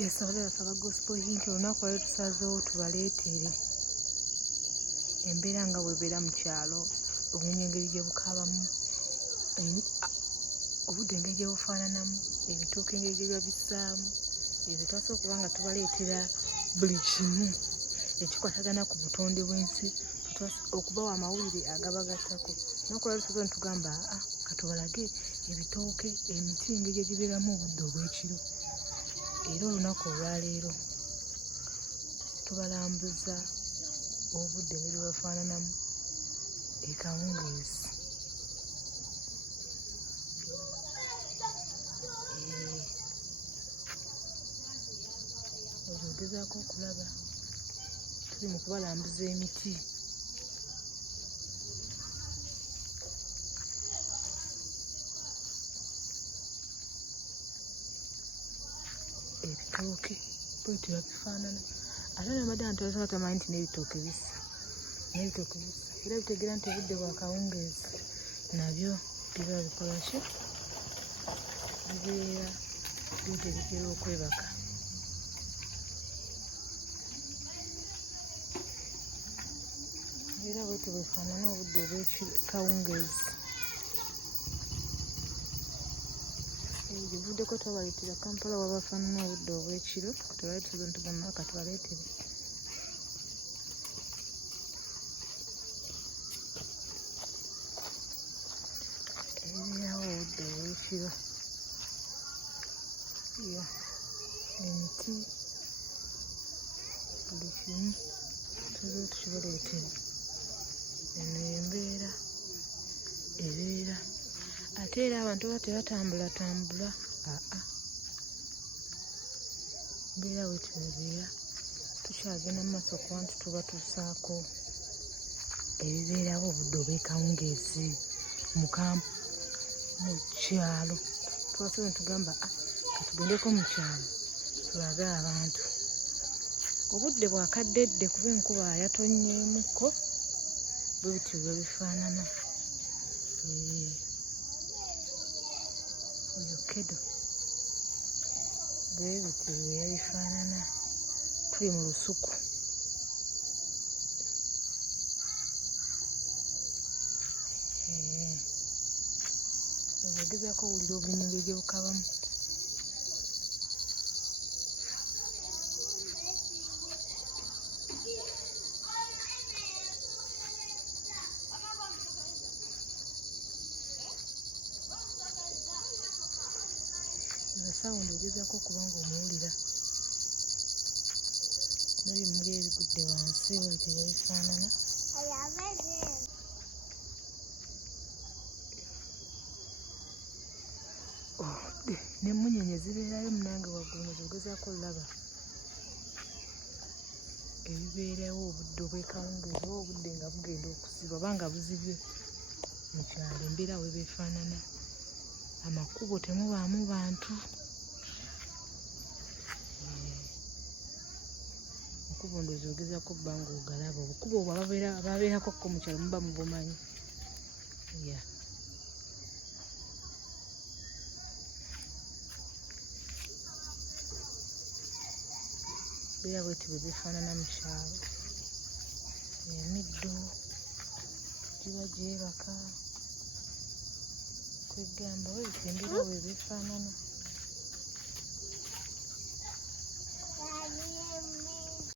Yasabalira saba gospel nti olunaku lwali tusazeewo tubaleetere embeera nga bw'ebeera mu kyalo, obunyonyi engeri gye bukaabamu, obudde engeri gye bufaananamu, ebitooke engeri gye biba bissaamu. Ebyo twasobola okuba nga tubaleetera buli kimu ekikwatagana ku butonde bw'ensi, okubawa amawulire agabagattako. Olunaku lwali tusazeewo ne tugamba ka tubalage ebitooke, emiti engeri gye gibeeramu obudde obw'ekiro. Era olunaku olwaleero tubalambuza obudde engeri bwe bufaananamu e Kawungeezi. Ogezaako okulaba tuli mu kubalambuza emiti. Ebitooke bwetyo babifaanana. Ate n'abadde abantu basobola tamanyi nti n'ebitooke bisa. N'ebitooke bisa. Era bitegeera nti obudde bwa kawungeezi nabyo biba bikola ki? Bibeera biterekera okwebaka. Era bwetyo bwefaanana obudde obw'ekawungeezi. Givuddeko twabaleetera Kampala wabafaanana obudde obw'ekiro, tubali tusoze ne tugamba ka tubaleetere. Ebibeerawo obudde obw'ekiro. Emiti, buli kimu tusoze tukibaleetere. Eno y'embeera ebeera. Ate era abantu baba tebatambulatambula. Embeera bwetyo bwebeera. Tukyagenda mu maaso kuba nti tubatuusaako ebibeerawo obudde obw'ekawungeezi mu kyalo. Twasoze ne tugamba ka tugendeko mu kyalo tulage abantu. Obudde bwakaddedde kuba enkuba yatonnyemukko, bwe bityo bwe bifaanana. Oyo kedo bwe bityo bwe yabifaanana. Tuli mu lusuku. Ogezaako owulira obunyonyi engeri gye bukaabamu. Sawundi ogezaako okuba ng'omuwulira. N'ebimuli ebigudde wansi bwe bityo bye bifaanana. N'emmunyeenye zibeerayo munange waggulu ogezaako olaba ebibeerawo obudde obw'ekawungeezi oba obudde nga bugenda okuziba oba nga buzibye mu kyalo. Embeera bwe beefaanana. Amakubo temubaamu bantu. Obukubo ndowooza ogezaako obba ng'ogalaba. Obukubo obwo ababeerakokko mu kyalo muba mubumanyi. Embeera bwetyo bwe bifaanana mu kyalo. Emiddo giba gyebaka. Kwegamba bwe bityo embeera bwe bifaanana.